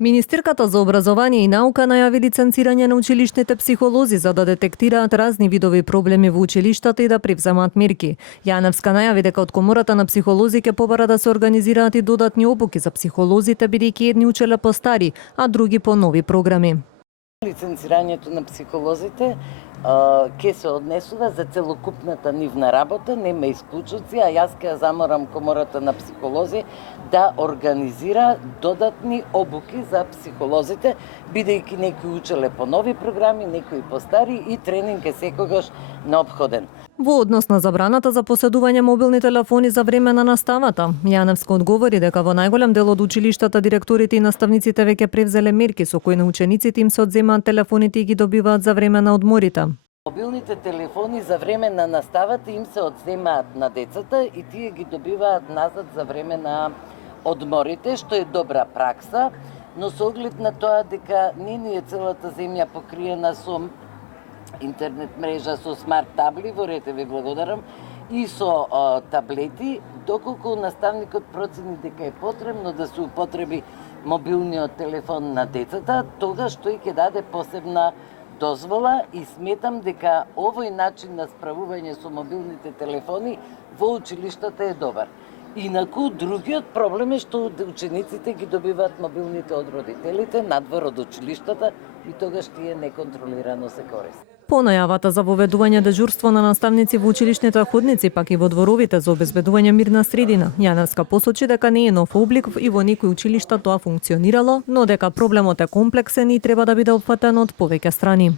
Министерката за образование и наука најави лиценцирање на училишните психолози за да детектираат разни видови проблеми во училиштата и да превземаат мерки. Јаневска најави дека од Комората на психолози ќе побара да се организираат и додатни обуки за психолозите, бидејќи едни учеле по стари, а други по нови програми. Лиценцирањето на психолозите ќе се однесува за целокупната нивна работа, нема исклучоци, а јас ќе заморам Комората на психолози да организира додатни обуки за психолозите, бидејќи некои учеле по нови програми, некои по стари и тренинг е секогаш неопходен. Во однос на забраната за поседување мобилни телефони за време на наставата, Јаневска одговори дека во најголем дел од училиштата директорите и наставниците веќе превзеле мерки со кои на учениците им се одземаат телефоните и ги добиваат за време на одморите. Мобилните телефони за време на наставата им се одземаат на децата и тие ги добиваат назад за време на одморите, што е добра пракса, но со оглед на тоа дека не ни е целата земја покриена со интернет мрежа, со смарт табли, ворете ви благодарам, и со таблети, доколку наставникот процени дека е потребно да се употреби мобилниот телефон на децата, тогаш тој ќе даде посебна дозвола и сметам дека овој начин на справување со мобилните телефони во училиштата е добар. Инаку, другиот проблем е што учениците ги добиваат мобилните од родителите надвор од училиштата и тогаш тие неконтролирано се користат. По најавата за воведување дежурство на наставници во училишните ходници, пак и во дворовите за обезбедување мирна средина, Јаневска посочи дека не е нов облик и во некои училишта тоа функционирало, но дека проблемот е комплексен и треба да биде опфатен од повеќе страни.